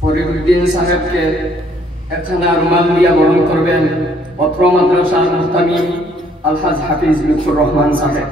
ফরিদউদ্দিন সাহেবকে একখানা রুমাল দিয়া বরণ করবেন অত্র মাদ্রাসার মুহতামিম আলহাজ হাফিজ লুৎফুর রহমান সাহেব।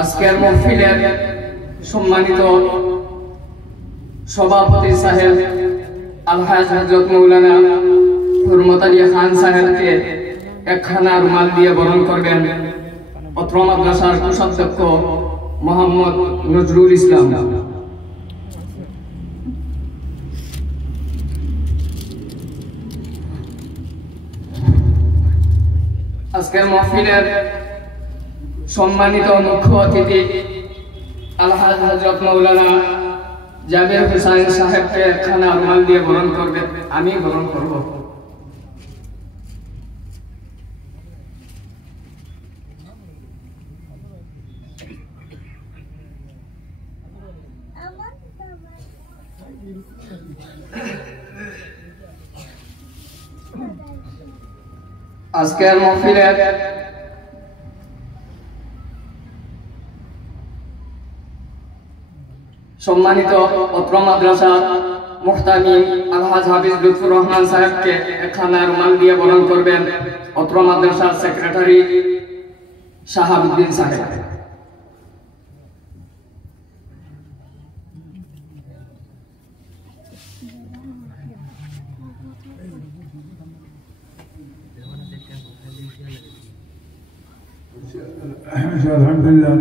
আজকের মাহফিলের সম্মানিত সভাপতি সাহেব আলহাজ হযরত মাওলানা হুরমত আলী খান সাহেবকে একখানা রুমাল দিয়ে বরণ করবেন অত্র মাদ্রাসার কোষাধ্যক্ষ মোহাম্মদ নজরুল ইসলাম। আজকের মাহফিলের সম্মানিত মুখ্য অতিথি আলহাজ হযরত মাওলানা জাবের হোসেন সাহেবকে একখানা রুমাল দিয়ে বরণ করবেন, আমি বরণ করব। আজকের মাহফিলের সম্মানিত অত্র মাদ্রাসা মুহতামিম আলহাজ হাফিজ লুৎফুর রহমান সাহেবকে একখানা রুমাল দিয়ে বরণ করবেন অত্র মাদ্রাসার সেক্রেটারি শাহাবুদ্দিন সাহেব। আলহামদুলিল্লাহ,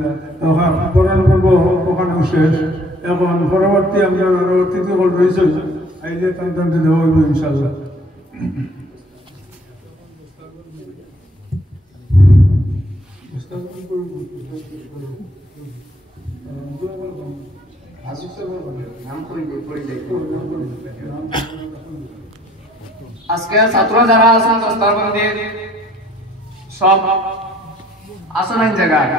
বরণ করব ওখানে শেষ। এখন পরবর্তী আমরা আরো অতিথি হল রয়েছে, আইলে তান্ত্রিক দেওয়া হইব ইনশাআল্লাহ। আজকে ছাত্র যারা আছেন দস্তারবন্দি সব আসেন এই জায়গায়।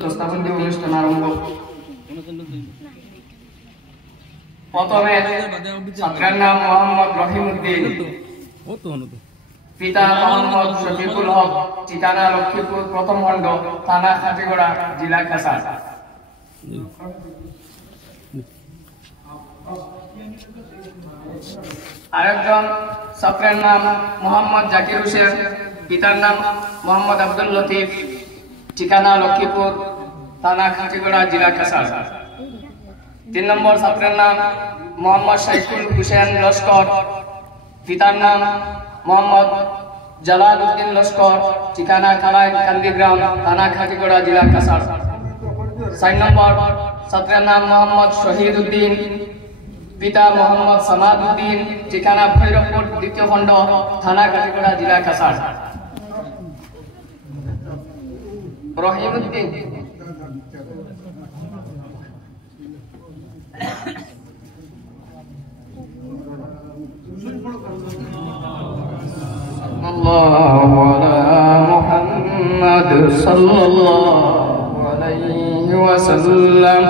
দস্তারবন্দি অনুষ্ঠান আরম্ভ। প্রথমে ছাত্রের নাম মোহাম্মদ রহিমউদ্দিন, পিতা মোহাম্মদ শফিকুল হক, ঠিকানা লক্ষ্মীপুর প্রথম খণ্ড, থানা খাটিগড়া, জেলা কাছাড়। আরেকজন ছাত্রের নাম মোহাম্মদ জাকির হোসেন, পিতার নাম মোহাম্মদ আব্দুল লতিফ, ঠিকানা লক্ষ্মীপুর, থানা খাটিগড়া, জেলা কাছাড়। 3 নম্বর ছাত্রের নাম মোহাম্মদ শাইখুল হুসেন লস্কর, পিতার নাম মোহাম্মদ জালাল উদ্দিন লস্কর, ঠিকানা খালাই কান্দিগ্রাম, থানা খাটিগড়া, জেলা কাছাড়। 4 নম্বর ছাত্রের নাম মোহাম্মদ শহীদ উদ্দিন, পিতা মোহাম্মদ সামাদ উদ্দিন, ঠিকানা ভৈরবপুর দ্বিতীয় খণ্ড, থানা খাটিগড়া, জেলা কাছাড়। রহিমউদ্দিন সাল্লাল্লাহু আলা মুহাম্মদ সাল্লাল্লাহু আলাইহি ওয়াসাল্লাম,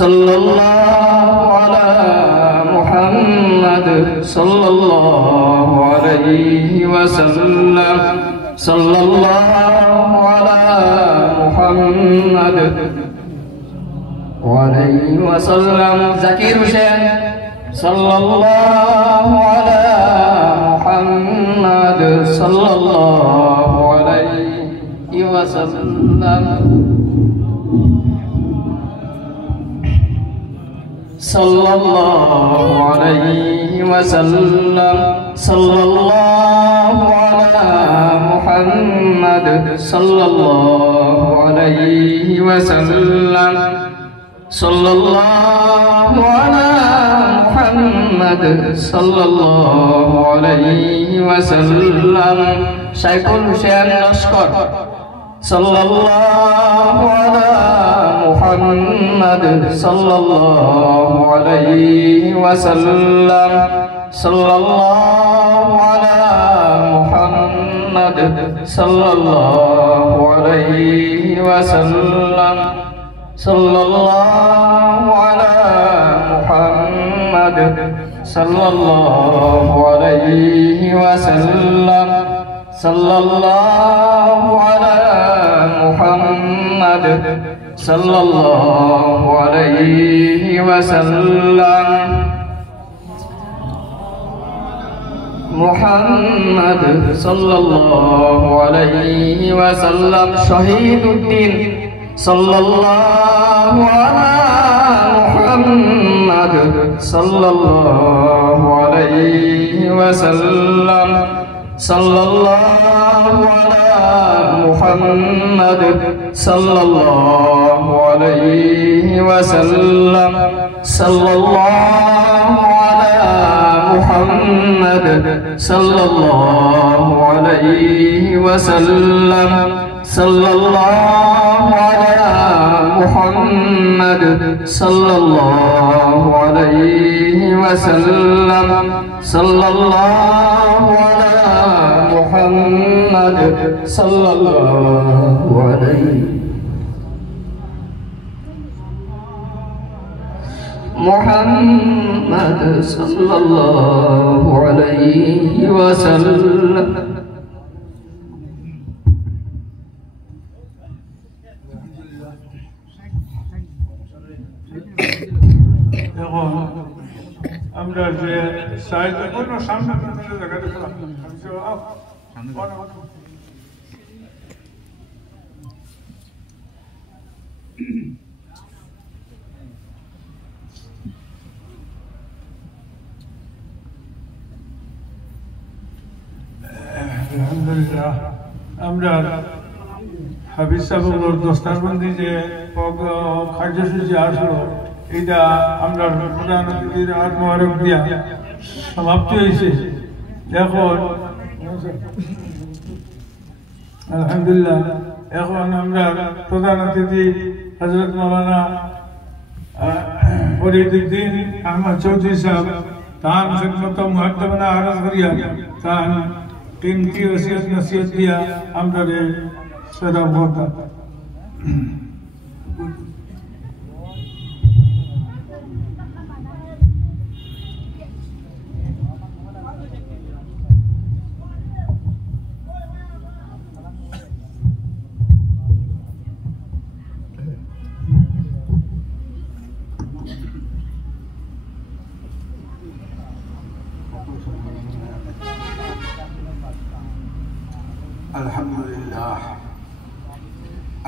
সাল্লাল্লাহু আলা মুহাম্মদ সাল্লাল্লাহু আলাইহি ওয়াসাল্লাম, সাল্লাল্লাহু আলা মুহাম্মদ আলাইহি ওয়াসাল্লাম। জাকির হোসেন সাল্লাল্লাহু আলা মুহাম্মদ সাল্লাল্লাহু আলাইহি ওয়াসাল্লাম, সাল্লাল্লাহু আলাইহি ওয়াসাল্লাম, সাল্লাল্লাহু আলা মুহাম্মদ সাল্লাল্লাহু আলাইহি ওয়াসাল্লাম, সাল্লাল্লাহু আলা মুহাম্মদ সাল্লাল্লাহু আলাইহি ওয়াসাল্লাম। শাইখুল হুসেন লস্কর সাল্লাল্লাহু আলা মুহাম্মদ সাল্লাল্লাহু আলাইহি ওয়াসাল্লাম, সাল্লাল্লাহু আলা মুহাম্মদ محمد صلى الله عليه وسلم صلى الله على محمد صلى الله عليه وسلم صلى الله على محمد صلى الله عليه وسلم محمد صلى الله عليه وسلم شهيد الدين صلى الله على محمد صلى الله عليه وسلم صلى الله على محمد صلى الله عليه وسلم صلى الله على محمد صلى الله عليه وسلم صلى الله على محمد صلى الله عليه وسلم صلى الله على محمد صلى الله عليه محمد صلى الله عليه وسلم আমরা যে সাইড কোনো সামনে জায়গাটা আলহামদুলিল্লাহ আমরা হাবিজ সাহেবের দস্তারবন্দি যে কার্যসূচি আসলো এটা আমরা প্রধান অতিথির হাত মোবারক দিয়া সমাপ্তি হয়েছে। এখন আলহামদুলিল্লাহ এখন আমরা প্রধান অতিথি হযরত মাওলানা ফরিদউদ্দিন আহমদ চৌধুরী সাহেব তার খিদমত মুআদ্দাবানা আরজ করিয়া তার कीमती वसीयत नसीहत दिया আমরা सदा होता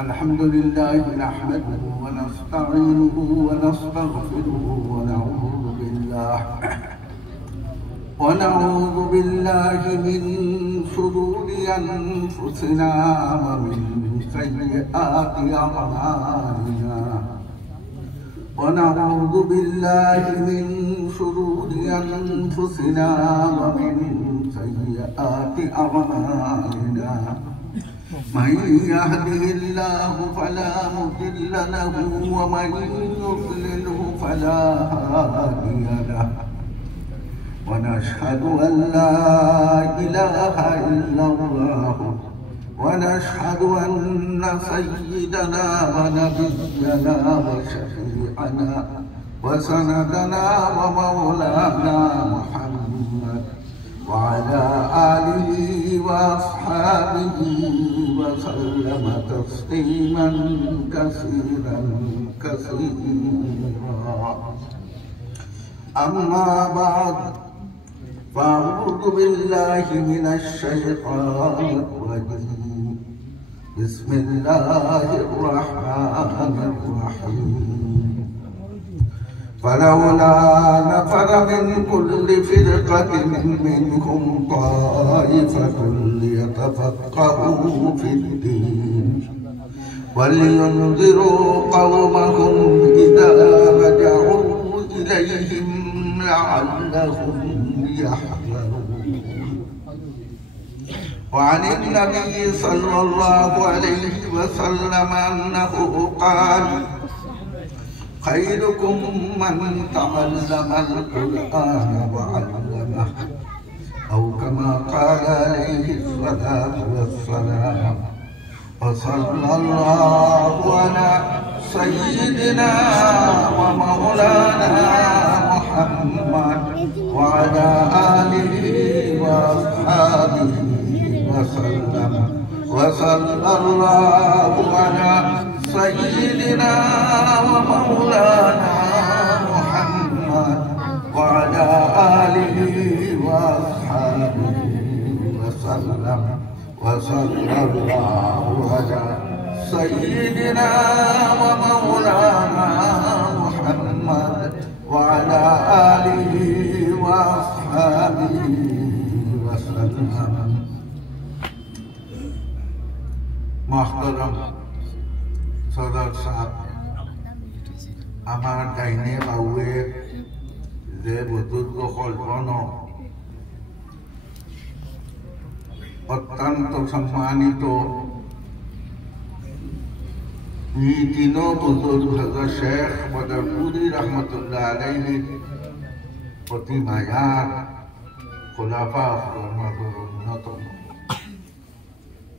الحمد لله نحمده ونستعينه ونستغفره ونعوذ بالله من شرور أنفسنا ومن سيئات أعمالنا ونعوذ بالله من شرور أنفسنا ومن سيئات أعمالنا من يهده الله فلا مضل له ومن يضلله فلا هادي له ونشهد أن لا إله إلا الله ونشهد أن سيدنا ونبينا وشفيعنا وسندنا ومولانا محمد وعلى آله وأصحابه وسلم تسليما كثيرا كثيرا. أما بعد فأعوذ بالله من الشيطان الرجيم. بسم الله الرحمن الرحيم. فلولا نفر من كل فرقة منهم طائفة ليتفقهوا في الدين ولينذروا قومهم إذا رجعوا إليهم لعلهم يحذرون. وعن النبي صلى الله عليه وسلم أنه قال: خيركم من تعلم القرآن وعلمه أو كما قال عليه الصلاة والسلام وصلى الله على سيدنا ومولانا محمد وعلى آله وأصحابه وسلم وصلى الله على سيدنا ومولانا محمد وعلى آله وأصحابه وسلم وصلى الله على سيدنا ومولانا محمد وعلى آله وأصحابه وسلم محترم সদর সাহেব আমার ডাইনে বাউয়ে যে বুজুর্গ কল্পন অত্যন্ত সম্মানিত এই তিন বুজুর্গ হযরত শেখ বদরপুরি রহমতুল্লাহ আলাইহি অতি মায়ার খোলাফা অন্যতম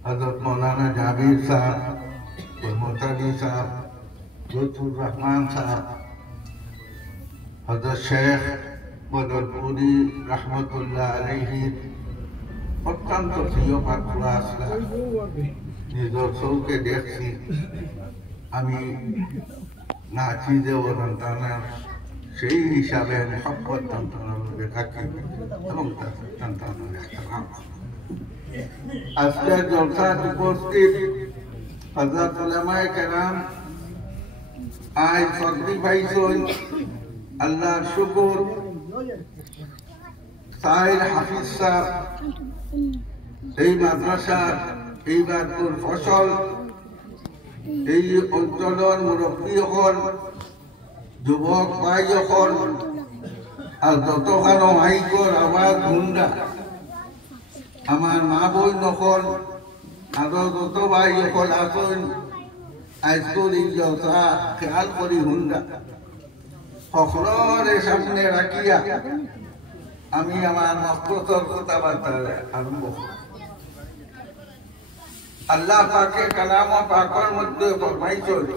हजरत मौलाना जाबिर साहब मोहतदी साहब लुत्फुर रहमान साहब हजरत शेख बदरपुरी रहमतुल्लाह अलैहि অত্যন্ত প্রিয় পাত্র আসলা নিজের চৌকে দেখছি আমি নাচি যে সন্তানের সেই হিসাবে মহব্বত সন্তানের লোকে থাকি এবং তার সন্তানের এহতরাম আজকের জলসাত উপস্থিত হযরত উলামায়ে কেরাম আজ সদরি ভাইসন আল্লাহর শুকর সাইর হাফিজ সাহেব এই মাদ্রাসার এইবারপুর ফসল এই অঞ্চলের মুরব্বী হল যুবক ভাই হল আর যতখানো মাইকর আওয়াজ হুন্ডা আমার মা বই নকল আরো যত ভাই হল আসন আজকের এই জলসা খেয়াল করি হুন্ডা সকলের সামনে রাখিয়া আমি আমার মস্তর কথাবার্তা আরম্ভ করি আল্লাহ পাকে কালাম পাকের মধ্যে ফরমাইছেন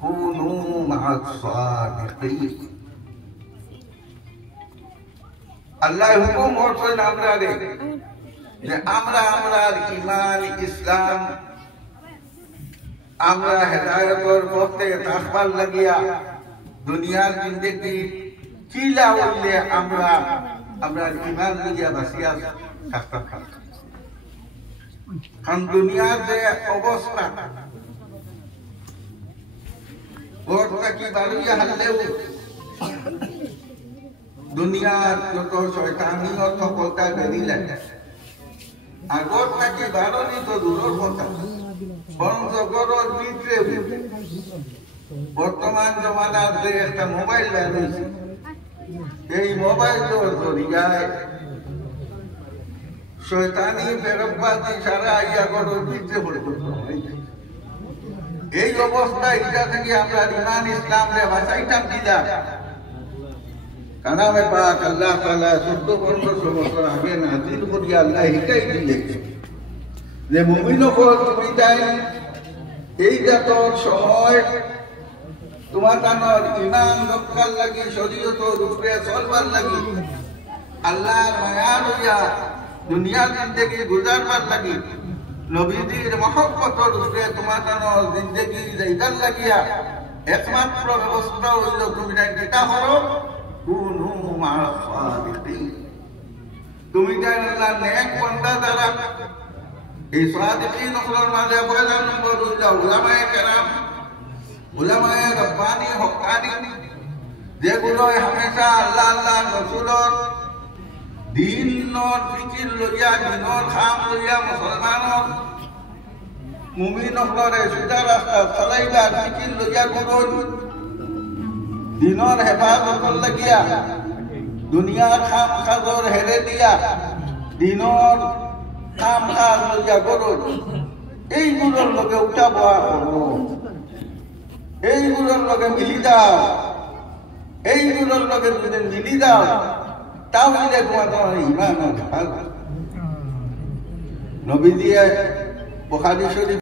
কুনু মা'আস সাদিকিন আল্লাহ হুকুম করছেন আমরা যে আমরার ঈমান ইসলাম আমরা হেদায়েতের পথে থাকবার লাগিয়া দুনিয়ার জিন্দেগি চিলা হইলে আমরা ঈমান লইয়া বাঁচিয়া থাকতে পারি কারণ দুনিয়ার যে অবস্থা ঘরটা কি বাড়িয়া হারলেও দুনিয়ার যত শয়তানিয়ত সকলটা বেরিয়ে আগর থাকি বাড়নি তো দূরের কথা বরং জগরের ভিতরে বর্তমান জমানার যে একটা মোবাইল বের হয়েছে এই মোবাইলের জরিয়ায় শয়তানি বেরকবাজি সারা আইয়া গড়ের ভিতরে পরিবর্তন হয়েছে এই অবস্থা এটা থেকে আমরা ঈমান ইসলাম রে বাঁচাইতাম দিলা কালামে পাক আল্লাহ তাআলা 1400 বছর আগে নাযিল করিয়া আল্লাহ হিকাই দিলেন যে মুমিনসকল তুমি তাই এই জাতর সময় তোমাদের ঈমান রক্ষার লাগি শরীয়তের উপরে চলবার লাগি আল্লাহর মায়া লইয়া দুনিয়ার জিন্দেগি গুজারবার লাগি নবীজির মহব্বতের উপরে তোমাদের জিন্দেগি যাইবার লাগিয়া একমাত্র ব্যবস্থা হইল তুমি যেটা হলো কুনু মা'আস সাদিকিন তুমি যাই আল্লাহর নেক বান্দা দ্বারা এই সাদিকিন হলোর মাঝে পয়লা নম্বর হইল উলামায়ে কেরাম উলামায়ে রব্বানি হক্কানি যেগুলো হামেশা আল্লাহ রাসূলের দিনর ফিকির লইয়া দিনর খাম লইয়া মুসলমানর মুমিন হলরে সুদা রাস্তা চলাইবার ফিকির লইয়া করুন দিনর হেফাজতর লাগিয়া দুনিয়ার খাম খাজর হেরে দিয়া দিনর খাম খাজ লইয়া করুন এইগুলোর লগে উঠা বয়া করুন এইগুলোর লগে মিলি দাও এইগুলোর লগে যদি মিলি দাও তাহলে তোমার ইমান ভাল নবী দিয়ে বুখারী শরীফ